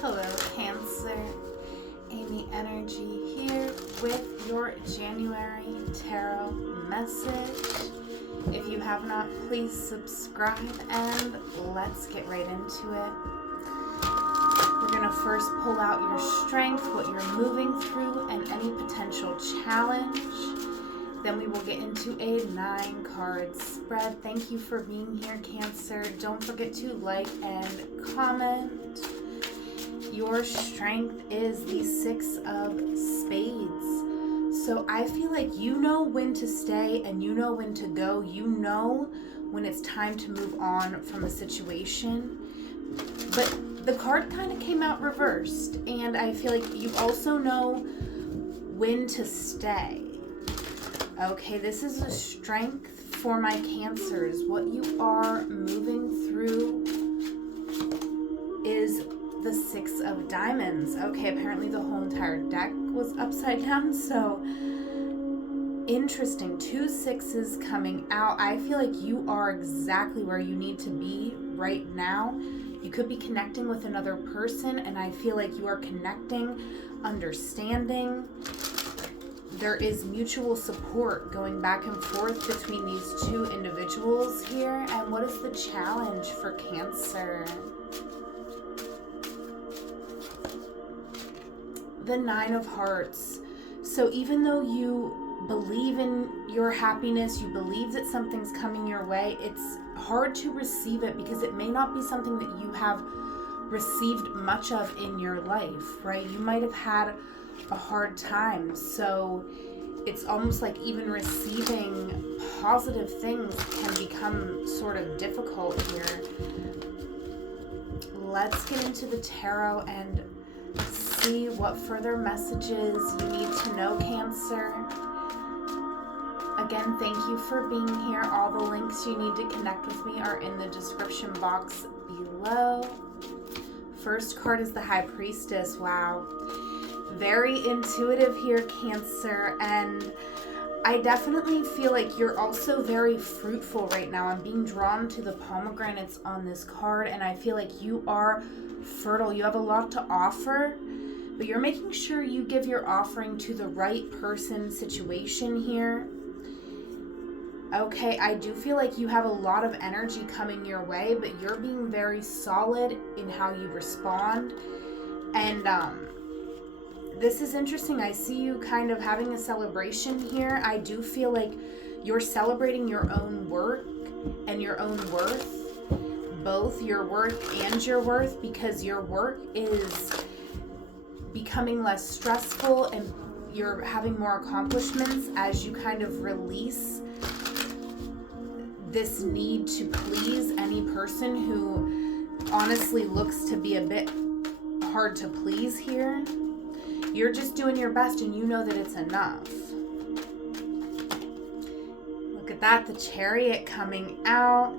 Hello, Cancer. Amy Energy here with your January Tarot message. If you have not, please subscribe and let's get right into it. We're going to first pull out your strength, what you're moving through, and any potential challenge. Then we will get into a 9-card spread. Thank you for being here, Cancer. Don't forget to like and comment. Your strength is the 6 of Spades. So I feel like you know when to stay and you know when to go. You know when it's time to move on from a situation. But the card kind of came out reversed. And I feel like you also know when to stay. Okay, this is a strength for my Cancers. What you are moving through is the 6 of Diamonds. Okay, apparently the whole entire deck was upside down, so interesting. 2 6s coming out. I feel like you are exactly where you need to be right now. You could be connecting with another person, and I feel like you are connecting, understanding. There is mutual support going back and forth between these 2 individuals here. And what is the challenge for Cancer? The 9 of Hearts. So even though you believe in your happiness, you believe that something's coming your way, it's hard to receive it because it may not be something that you have received much of in your life, right? You might have had a hard time, so it's almost like even receiving positive things can become sort of difficult here. Let's get into the tarot and see what further messages you need to know, Cancer. Again, thank you for being here. All the links you need to connect with me are in the description box below. First card is the High Priestess. Wow. Very intuitive here, Cancer, and I definitely feel like you're also very fruitful right now. I'm being drawn to the pomegranates on this card, and I feel like you are fertile. You have a lot to offer, but you're making sure you give your offering to the right person, situation here. Okay, I do feel like you have a lot of energy coming your way, but you're being very solid in how you respond. And this is interesting. I see you kind of having a celebration here. I do feel like you're celebrating your own work and your own worth. Both your work and your worth, because your work is becoming less stressful and you're having more accomplishments as you kind of release this need to please any person who honestly looks to be a bit hard to please here. You're just doing your best and you know that it's enough. Look at that, the Chariot coming out.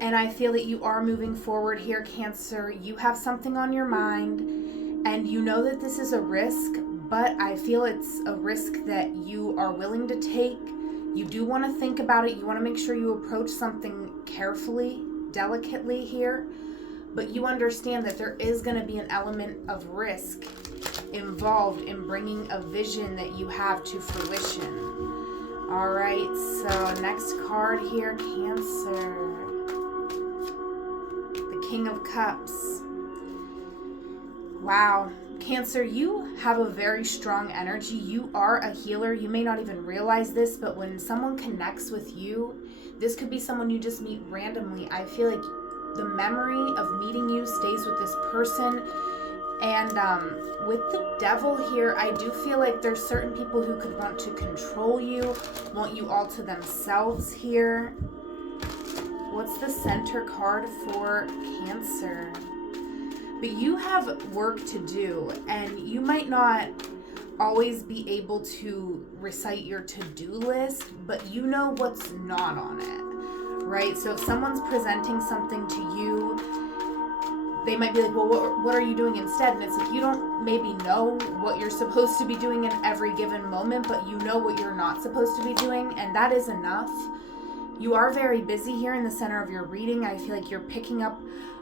And I feel that you are moving forward here, Cancer. You have something on your mind and you know that this is a risk, but I feel it's a risk that you are willing to take. You do want to think about it. You want to make sure you approach something carefully, delicately here, but you understand that there is going to be an element of risk involved in bringing a vision that you have to fruition. All right, so next card here, Cancer. The King of Cups. Wow. Cancer, you have a very strong energy. You are a healer. You may not even realize this, but when someone connects with you, this could be someone you just meet randomly. I feel like the memory of meeting you stays with this person. And with the Devil here, I do feel like there's certain people who could want to control you, want you all to themselves here. What's the center card for Cancer? But you have work to do, and you might not always be able to recite your to-do list, but you know what's not on it, right? So if someone's presenting something to you, they might be like, well, what are you doing instead? And it's like, you don't maybe know what you're supposed to be doing in every given moment, but you know what you're not supposed to be doing, and that is enough. You are very busy here in the center of your reading. I feel like you're picking up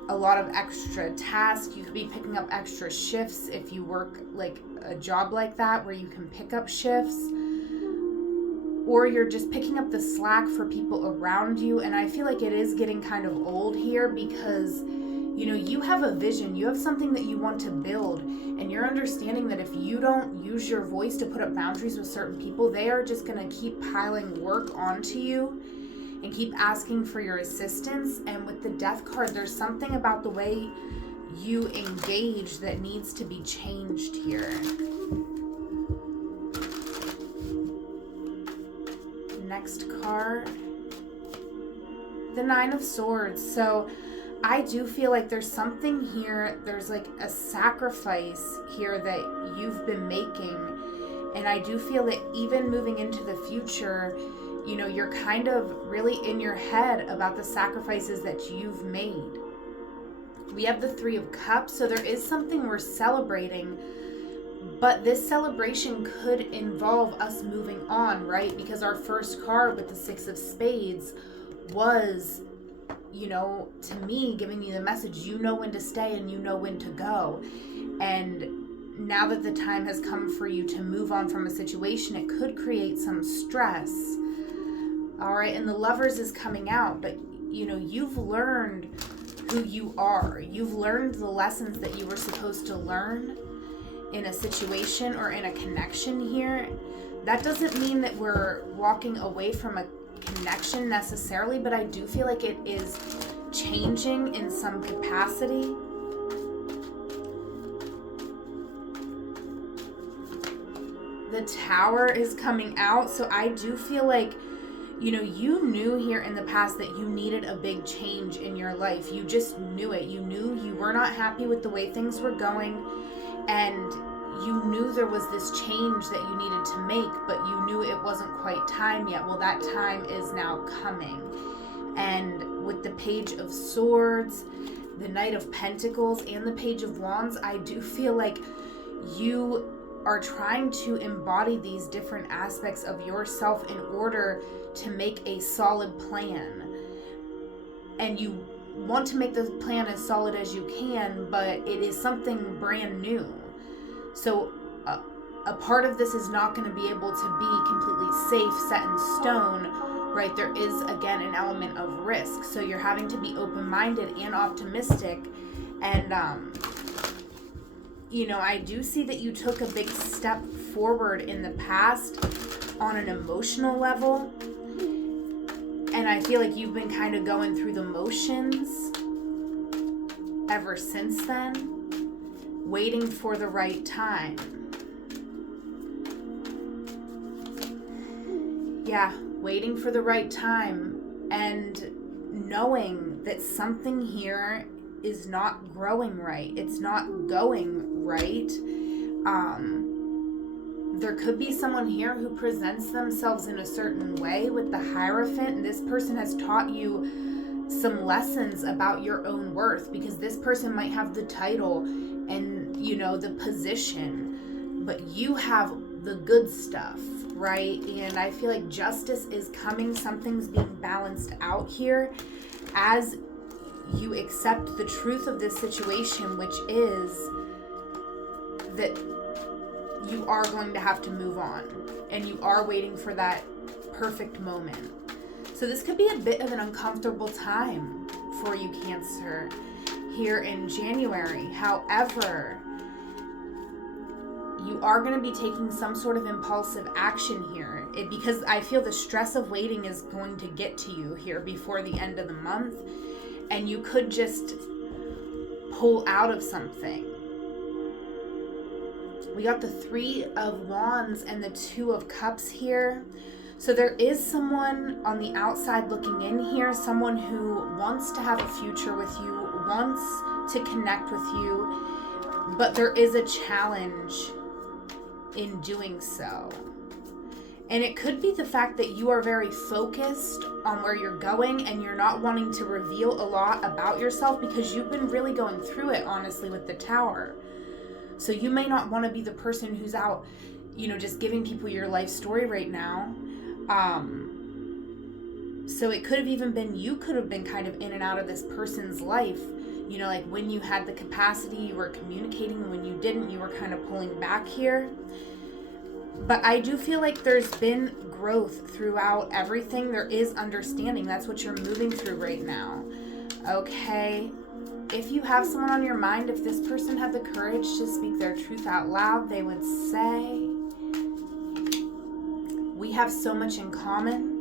a lot of extra tasks. You could be picking up extra shifts if you work like a job like that where you can pick up shifts, or you're just picking up the slack for people around you. And I feel like it is getting kind of old here because, you know, you have a vision, you have something that you want to build, and you're understanding that if you don't use your voice to put up boundaries with certain people, they are just going to keep piling work onto you and keep asking for your assistance. And with the Death card, there's something about the way you engage that needs to be changed here. Next card, the Nine of Swords. So I do feel like there's something here, there's like a sacrifice here that you've been making. And I do feel that even moving into the future, you know, you're kind of really in your head about the sacrifices that you've made. We have the Three of Cups, so there is something we're celebrating, but this celebration could involve us moving on, right? Because our first card with the Six of Spades was, you know, to me, giving you the message, you know when to stay and you know when to go. And now that the time has come for you to move on from a situation, it could create some stress. All right, and the Lovers is coming out, but, you know, you've learned who you are. You've learned the lessons that you were supposed to learn in a situation or in a connection here. That doesn't mean that we're walking away from a connection necessarily, but I do feel like it is changing in some capacity. The Tower is coming out, so I do feel like, you know, you knew here in the past that you needed a big change in your life. You just knew it. You knew you were not happy with the way things were going, and you knew there was this change that you needed to make, but you knew it wasn't quite time yet. Well, that time is now coming. And with the Page of Swords, the Knight of Pentacles, and the Page of Wands, I do feel like you are trying to embody these different aspects of yourself in order to make a solid plan. And you want to make the plan as solid as you can, but it is something brand new. So a part of this is not going to be able to be completely safe, set in stone, right? There is, again, an element of risk. So you're having to be open-minded and optimistic. And, you know, I do see that you took a big step forward in the past on an emotional level. And I feel like you've been kind of going through the motions ever since then, waiting for the right time. Yeah, waiting for the right time and knowing that something here is not growing right. It's not going right. There could be someone here who presents themselves in a certain way with the Hierophant, and this person has taught you some lessons about your own worth, because this person might have the title and, you know, the position, but you have the good stuff, right? And I feel like justice is coming. Something's being balanced out here as you accept the truth of this situation, which is that you are going to have to move on, and you are waiting for that perfect moment. So this could be a bit of an uncomfortable time for you, Cancer, here in January. However, you are going to be taking some sort of impulsive action here, because I feel the stress of waiting is going to get to you here before the end of the month, and you could just pull out of something. We got the Three of Wands and the Two of Cups here. So there is someone on the outside looking in here, someone who wants to have a future with you, wants to connect with you, but there is a challenge in doing so. And it could be the fact that you are very focused on where you're going and you're not wanting to reveal a lot about yourself because you've been really going through it, honestly, with the Tower. So you may not want to be the person who's out, you know, just giving people your life story right now. So it could have even been, you could have been kind of in and out of this person's life, You know, like when you had the capacity, you were communicating, and when you didn't, you were kind of pulling back here. But I do feel like there's been growth throughout everything. There is understanding. That's what you're moving through right now. Okay? If you have someone on your mind, if this person had the courage to speak their truth out loud, they would say, we have so much in common.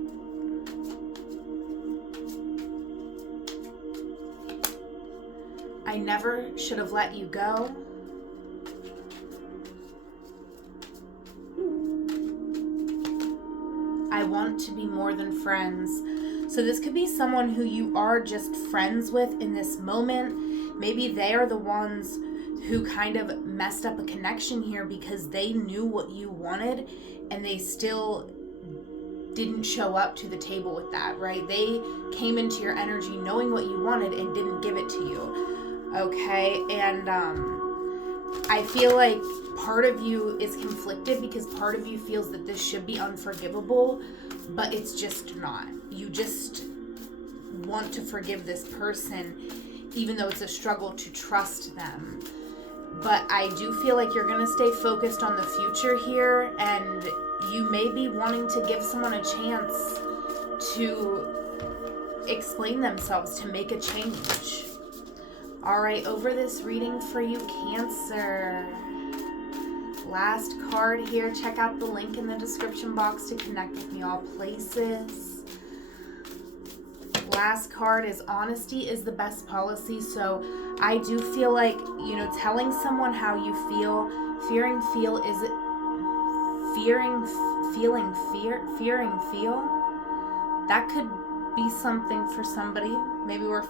I never should have let you go. I want to be more than friends. So this could be someone who you are just friends with in this moment. Maybe they are the ones who kind of messed up a connection here because they knew what you wanted and they still didn't show up to the table with that, right? They came into your energy knowing what you wanted and didn't give it to you, okay? And I feel like part of you is conflicted because part of you feels that this should be unforgivable, but it's just not. You just want to forgive this person, even though it's a struggle to trust them. But I do feel like you're going to stay focused on the future here, and you may be wanting to give someone a chance to explain themselves, to make a change. All right, over this reading for you, Cancer. Last card here. Check out the link in the description box to connect with me all places. Last card is honesty is the best policy. So I do feel like, you know, telling someone how you feel, fearing feel, that could be something for somebody. Maybe we're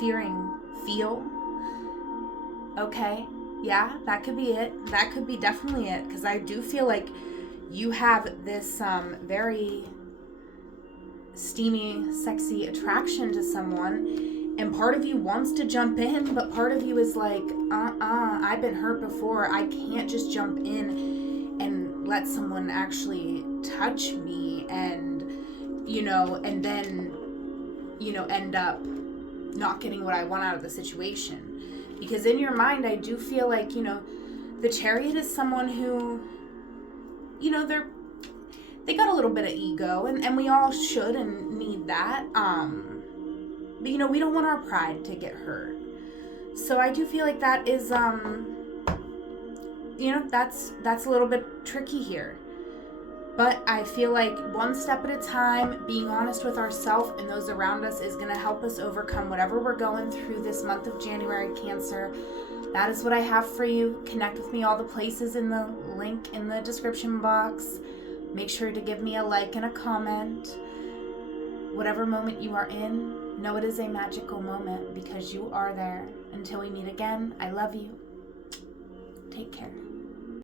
fearing feel. Okay. Yeah, that could be it. That could be definitely it. Because I do feel like you have this very steamy, sexy attraction to someone. And part of you wants to jump in, but part of you is like, I've been hurt before. I can't just jump in and let someone actually touch me and, you know, and then, you know, end up not getting what I want out of the situation. Because in your mind, I do feel like, you know, the Chariot is someone who, you know, they got a little bit of ego, and we all should and need that. But, you know, we don't want our pride to get hurt. So I do feel like that is, you know, that's a little bit tricky here. But I feel like one step at a time, being honest with ourselves and those around us is going to help us overcome whatever we're going through this month of January, Cancer. That is what I have for you. Connect with me all the places in the link in the description box. Make sure to give me a like and a comment. Whatever moment you are in, know it is a magical moment because you are there. Until we meet again, I love you. Take care.